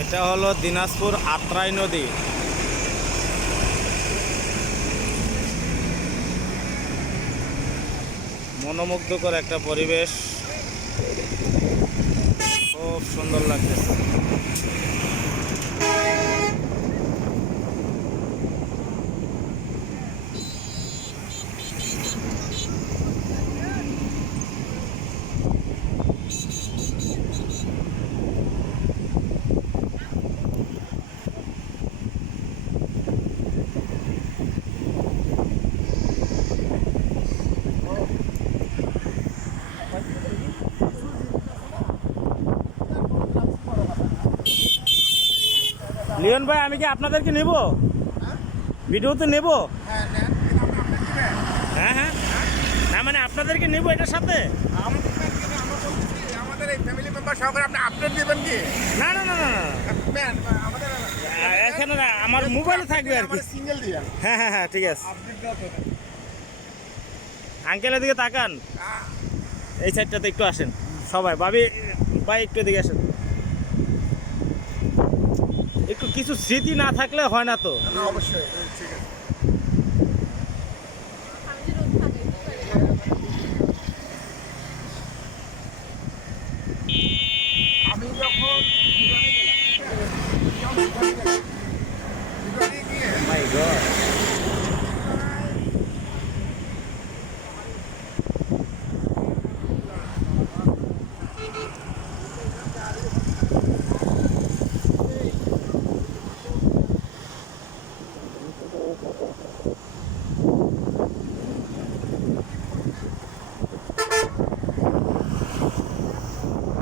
এটা হলো দিনাজপুর আত্রাই নদী। মনোমুগ্ধকর একটা পরিবেশ, খুব সুন্দর লাগতেছে। লিওন ভাই, আমি কি আপনাদেরকে নেব? ভিডিওতে নেব? হ্যাঁ হ্যাঁ, না মানে আপনাদেরকে নেব এটার সাথে। আমাদের এই ফ্যামিলি মেম্বার সহকারে আপনি আপডেট দিবেন কি? না না না না না, আমাদের এখানে না, আমার মোবাইলে থাকবে আর কি। সিঙ্গেল দিয়ে হ্যাঁ হ্যাঁ হ্যাঁ, ঠিক আছে। আপডেট দাও তো। আঙ্কেলের দিকে তাকান, এই সাইডটাতে একটু আসেন সবাই। ভাবি ভাই একটু এদিকে আসেন। একটু কিছু স্মৃতি না থাকলে হয় না তো। অবশ্যই ঠিক আছে। আমি যখন মাই গড।